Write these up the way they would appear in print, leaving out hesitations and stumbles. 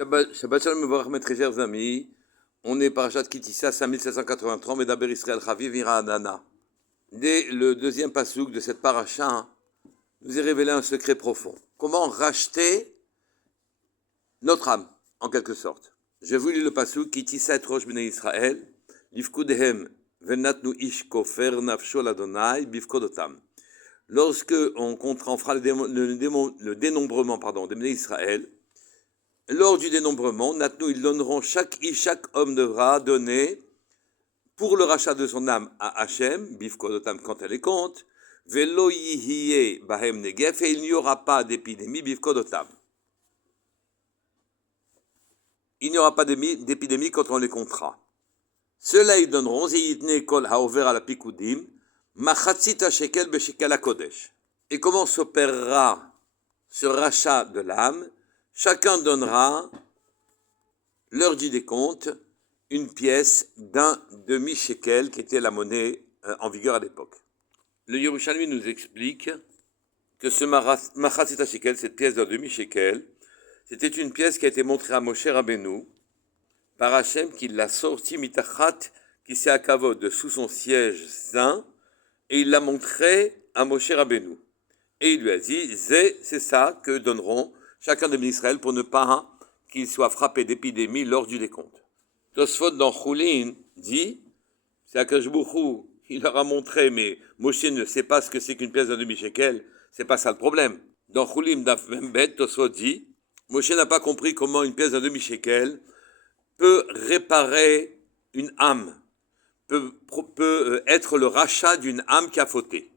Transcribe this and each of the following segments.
Shabbat Shalom Mevorach, mes très chers amis. On est parashat Kitissa 5783, Medaber Israël Chaviv Ira Adana. Dès le deuxième pasouk de cette paracha, nous est révélé un secret profond. Comment racheter notre âme, en quelque sorte. Je vous lis le pasouk Kitissa et Rosh Bnei Israël, Lifkudehem Venatnu Ish Kofer Nafsho Ladonai Bifkodotam. Lorsque on fera le dénombrement des Bnei Israël, lors du dénombrement, Natnou, ils donneront chaque homme devra donner pour le rachat de son âme à Hachem, Bifkodotam quand elle est compte, Velo Yihiye Bahem Negef, et il n'y aura pas d'épidémie, Bifkodotam. Il n'y aura pas d'épidémie quand on les comptera. Ceux-là, ils donneront, Zeyitne Kol Haover à la Pikoudim, Machatzita Shekel Beshekel HaKodesh. Et comment s'opérera ce rachat de l'âme? Chacun donnera, l'heure du décompte, une pièce d'un demi-shekel qui était la monnaie en vigueur à l'époque. Le Yerushalmi nous explique que ce machatzita shekel, cette pièce d'un demi-shekel, c'était une pièce qui a été montrée à Moshe Rabbeinu par Hachem qui l'a sorti mitachat qui s'est à Kavod de sous son siège saint et il l'a montré à Moshe Rabbeinu. Et il lui a dit, c'est ça que donneront chacun des Israël pour ne pas qu'il soit frappé d'épidémie lors du décompte. Tosfot dans Choulin dit, c'est Akash Bouchou, il leur a montré, mais Moshe ne sait pas ce que c'est qu'une pièce d'un demi-shekel, c'est pas ça le problème. Dans Choulin Daf Membet, Tosfot dit, Moshe n'a pas compris comment une pièce d'un demi-shekel peut réparer une âme, peut être le rachat d'une âme qui a fauté.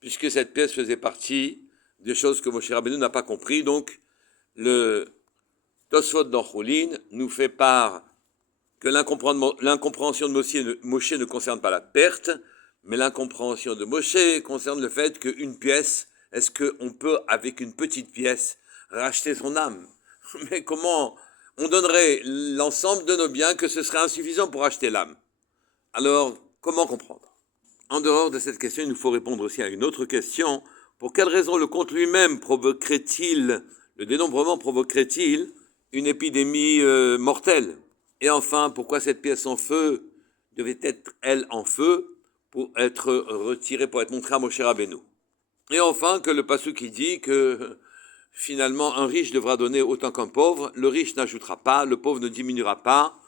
Puisque cette pièce faisait partie des choses que Moshe Rabbeinu n'a pas compris. Donc, le Tosfot dans Choulin nous fait part que l'incompréhension de Moshe ne concerne pas la perte, mais l'incompréhension de Moshe concerne le fait qu'une pièce, est-ce qu'on peut, avec une petite pièce, racheter son âme? Mais comment on donnerait l'ensemble de nos biens que ce serait insuffisant pour acheter l'âme? Alors, comment comprendre? En dehors de cette question, il nous faut répondre aussi à une autre question. Pour quelle raison le compte lui-même le dénombrement provoquerait-il une épidémie mortelle? Et enfin, pourquoi cette pièce en feu devait être, elle, en feu pour être retirée, pour être montrée à Moshe Rabbeinu? Et enfin, que le pasuk qui dit que finalement un riche devra donner autant qu'un pauvre, le riche n'ajoutera pas, le pauvre ne diminuera pas.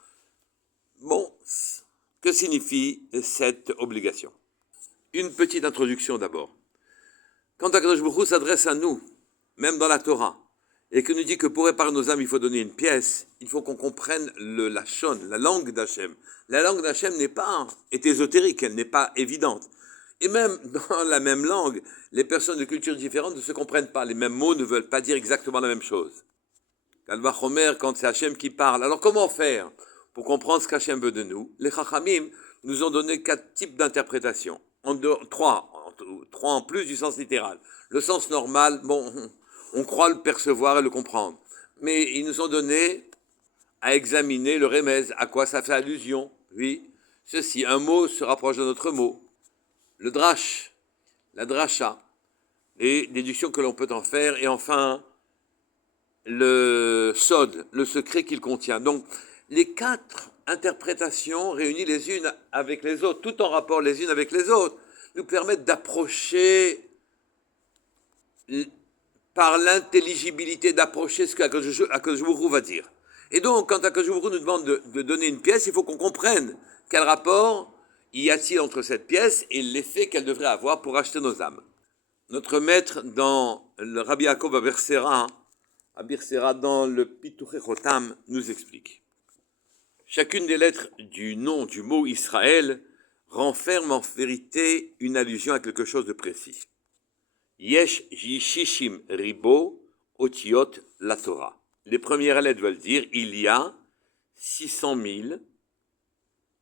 Bon, que signifie cette obligation? Une petite introduction d'abord. Quand Akadosh Baruch Hu s'adresse à nous, même dans la Torah, et que nous dit que pour réparer nos âmes, il faut donner une pièce, il faut qu'on comprenne le lachon, la langue d'Hachem. La langue d'Hachem est ésotérique, elle n'est pas évidente. Et même dans la même langue, les personnes de cultures différentes ne se comprennent pas. Les mêmes mots ne veulent pas dire exactement la même chose. Kalva Chomer, quand c'est Hachem qui parle. Alors comment faire pour comprendre ce qu'Hachem veut de nous? Les Chachamim nous ont donné 4 types d'interprétations. Trois en plus du sens littéral. Le sens normal, on croit le percevoir et le comprendre. Mais ils nous ont donné à examiner le remez, à quoi ça fait allusion. Oui, ceci, un mot se rapproche de notre mot. Le drash, la dracha, les déductions que l'on peut en faire, et enfin, le sod, le secret qu'il contient. Donc, les 4 interprétations réunies les unes avec les autres, tout en rapport les unes avec les autres, nous permettent d'approcher, par l'intelligibilité, d'approcher ce qu'Akadosh Baruch Hu va dire. Et donc, quand Akadosh Baruch Hu nous demande de donner une pièce, il faut qu'on comprenne quel rapport y a-t-il entre cette pièce et l'effet qu'elle devrait avoir pour acheter nos âmes. Notre maître dans le Rabbi Yaakov Abirsera, dans le Pituchei Chotam, nous explique. Chacune des lettres du nom du mot Israël renferme en vérité une allusion à quelque chose de précis. Yesh Yishishim Ribo Otiot la Torah. Les premières lettres veulent dire il y a 600 000,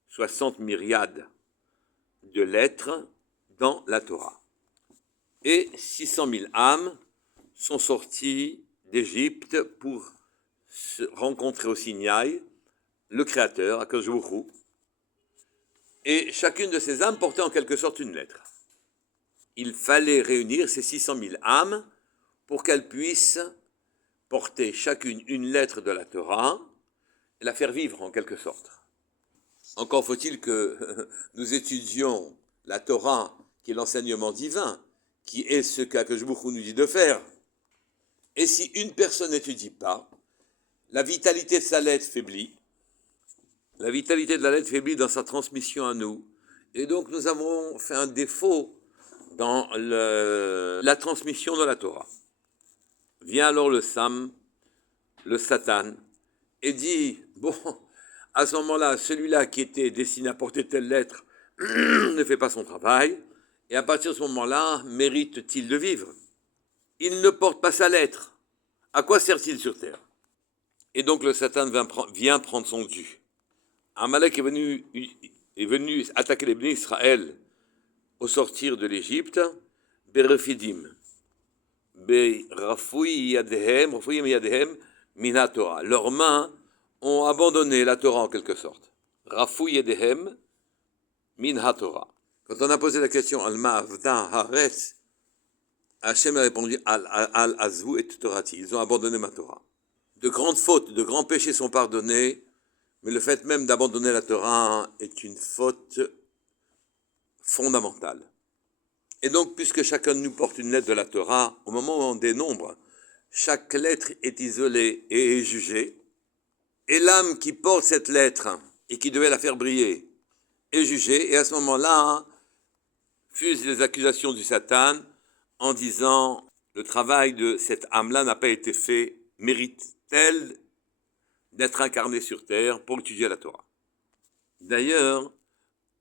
60 myriades de lettres dans la Torah. Et 600 000 âmes sont sorties d'Égypte pour se rencontrer au Sinaï le Créateur, Akadosh Baruch Hu. Et chacune de ces âmes portait en quelque sorte une lettre. Il fallait réunir ces 600 000 âmes pour qu'elles puissent porter chacune une lettre de la Torah et la faire vivre en quelque sorte. Encore faut-il que nous étudions la Torah, qui est l'enseignement divin, qui est ce qu'Akadosh Baruch Hu nous dit de faire. Et si une personne n'étudie pas, la vitalité de sa lettre faiblit. La vitalité de la lettre faiblit dans sa transmission à nous. Et donc nous avons fait un défaut dans la transmission de la Torah. Vient alors le Sam, le Satan, et dit, bon, à ce moment-là, celui-là qui était destiné à porter telle lettre ne fait pas son travail, et à partir de ce moment-là, mérite-t-il de vivre? Il ne porte pas sa lettre. À quoi sert-il sur terre? Et donc le Satan vient prendre son dû. Amalek est venu attaquer les bénis Israël au sortir de l'Égypte, Berefidim, Berafouy Yadehem, Mina Torah. Leurs mains ont abandonné la Torah en quelque sorte. Rafouy Yadehem, Mina Torah. Quand on a posé la question Alma Avda Haaretz, Hachem a répondu Al Azvu et Torati. Ils ont abandonné ma Torah. De grandes fautes, de grands péchés sont pardonnés, mais le fait même d'abandonner la Torah est une faute fondamentale. Et donc, puisque chacun de nous porte une lettre de la Torah, au moment où on dénombre, chaque lettre est isolée et est jugée, et l'âme qui porte cette lettre et qui devait la faire briller est jugée, et à ce moment-là, fusent les accusations du Satan en disant le travail de cette âme-là n'a pas été fait, mérite-t-elle d'être incarnée sur terre pour étudier la Torah? D'ailleurs,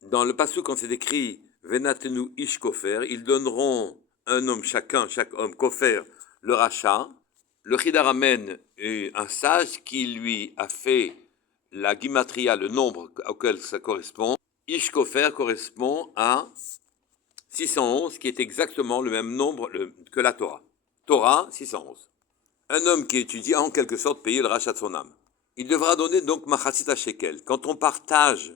dans le passage quand c'est écrit Venatenu ish kofer, ils donneront un homme chacun, chaque homme kofer, le rachat. Le Chidar amène un sage qui lui a fait la gimatria, le nombre auquel ça correspond. Ish kofer correspond à 611, qui est exactement le même nombre que la Torah. Torah, 611. Un homme qui étudie a en quelque sorte payé le rachat de son âme. Il devra donner donc machatzit shekel. Quand on partage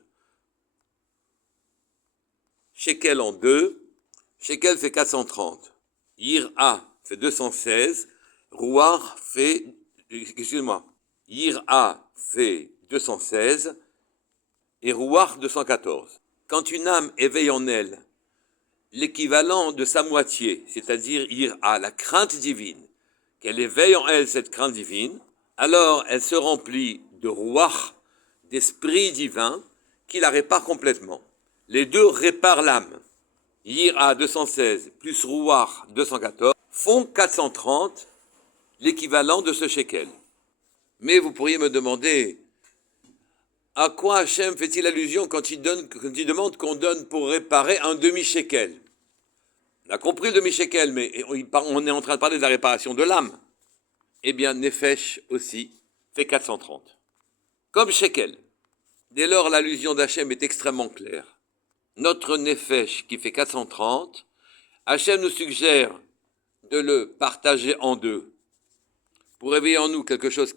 shekel en deux, shekel fait 430. Yir'a fait 216. Rouar fait, Yir'a fait 216 et Rouar 214. Quand une âme éveille en elle l'équivalent de sa moitié, c'est-à-dire Yir'a, la crainte divine, qu'elle éveille en elle cette crainte divine, alors elle se remplit de Rouar, d'esprit divin, qui la répare complètement. Les deux réparent l'âme. Yir'a 216 plus Rouar 214 font 430, l'équivalent de ce shekel. Mais vous pourriez me demander, à quoi Hachem fait-il allusion quand il demande qu'on donne pour réparer un demi-shekel? On a compris le demi-shekel, mais on est en train de parler de la réparation de l'âme. Eh bien, Nefesh aussi fait 430. Comme shekel. Dès lors, l'allusion d'Hachem est extrêmement claire. Notre Nefesh qui fait 430, Hachem nous suggère de le partager en deux pour réveiller en nous quelque chose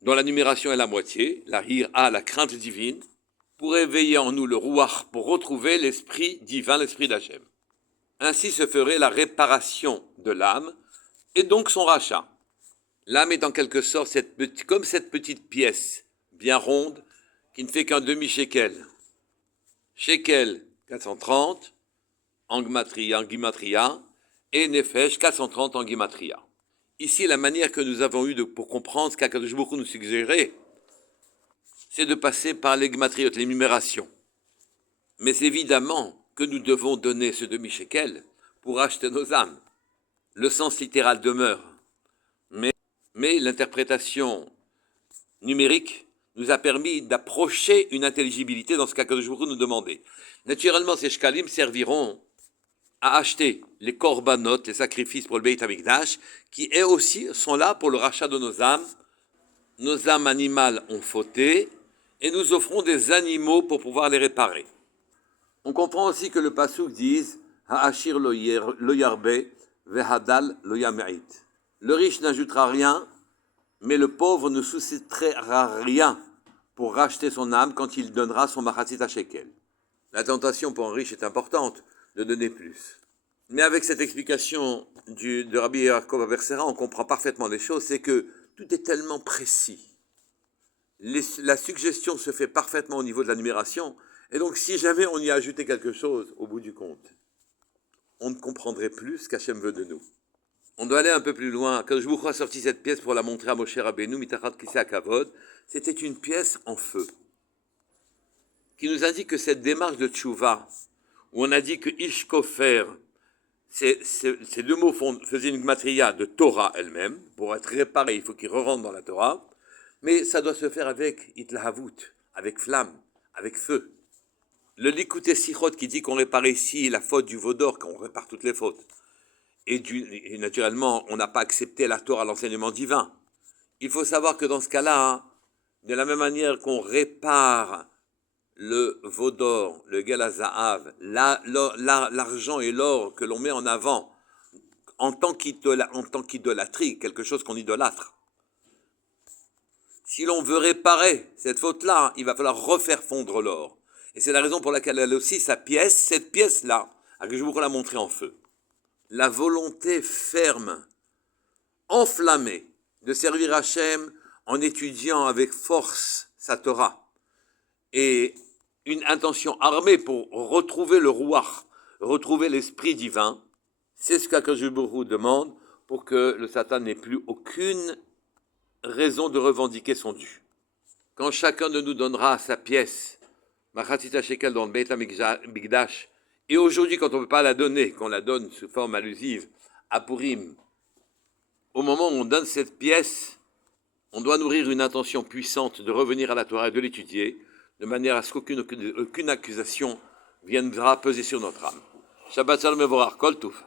dont la numération est la moitié, la Hira, la crainte divine, pour réveiller en nous le Ruach, pour retrouver l'esprit divin, l'esprit d'Hachem. Ainsi se ferait la réparation de l'âme et donc son rachat. L'âme est en quelque sorte comme cette petite pièce bien ronde qui ne fait qu'un demi-shekel. Shekel 430 en gimatria et Nefesh 430 en gimatria. Ici, la manière que nous avons eue pour comprendre ce qu'Akadosh Baruch Hu nous suggérait, c'est de passer par les gimatriot, les numérations. Mais évidemment que nous devons donner ce demi-shekel pour acheter nos âmes. Le sens littéral demeure. Mais l'interprétation numérique nous a permis d'approcher une intelligibilité dans ce qu'Akadosh Baruch Hu nous demandait. Naturellement, ces shkalim serviront à acheter les korbanot, les sacrifices pour le Beit HaMikdash, qui eux aussi sont là pour le rachat de nos âmes. Nos âmes animales ont fauté, et nous offrons des animaux pour pouvoir les réparer. On comprend aussi que le pasuk dise Ha'ashir lo yarbe, vehadal lo yameit. Le riche n'ajoutera rien, mais le pauvre ne soustraira rien pour racheter son âme quand il donnera son machatzit shekel. La tentation pour un riche est importante de donner plus. Mais avec cette explication de Rabbi Yaakov Abersera, on comprend parfaitement les choses, c'est que tout est tellement précis. La suggestion se fait parfaitement au niveau de la numération, et donc si jamais on y a ajouté quelque chose, au bout du compte, on ne comprendrait plus ce qu'Hachem veut de nous. On doit aller un peu plus loin. Quand Baruch Hu a sorti cette pièce pour la montrer à Moshe Rabbeinu, Mitachat Kisei HaKavod, c'était une pièce en feu, qui nous indique que cette démarche de tchouva, où on a dit que Ish Kofer, ces deux mots faisaient une matria de Torah elle-même. Pour être réparé, il faut qu'il re-rentre dans la Torah. Mais ça doit se faire avec Itlahavut, avec flamme, avec feu. Le Likutei Sichot qui dit qu'on répare ici la faute du Vaudor, qu'on répare toutes les fautes. Et naturellement, on n'a pas accepté la Torah, l'enseignement divin. Il faut savoir que dans ce cas-là, de la même manière qu'on répare le Vaudor, le Galazahav, l'argent et l'or que l'on met en avant en tant qu'idolâtrie, quelque chose qu'on idolâtre. Si l'on veut réparer cette faute-là, il va falloir refaire fondre l'or. Et c'est la raison pour laquelle elle a aussi sa pièce, cette pièce-là, que je vous la montrer en feu. La volonté ferme, enflammée, de servir Hachem en étudiant avec force sa Torah. Et une intention armée pour retrouver le Ruach, retrouver l'esprit divin, c'est ce qu'Akadosh Baruch Hu demande pour que le Satan n'ait plus aucune raison de revendiquer son dû. Quand chacun de nous donnera sa pièce, Machatzita Shekel dans le Beit HaMikdash, et aujourd'hui quand on ne peut pas la donner, qu'on la donne sous forme allusive à Purim, au moment où on donne cette pièce, on doit nourrir une intention puissante de revenir à la Torah et de l'étudier, de manière à ce qu'aucune accusation viendra peser sur notre âme. Shabbat Shalom Mevorach, Kol Touf.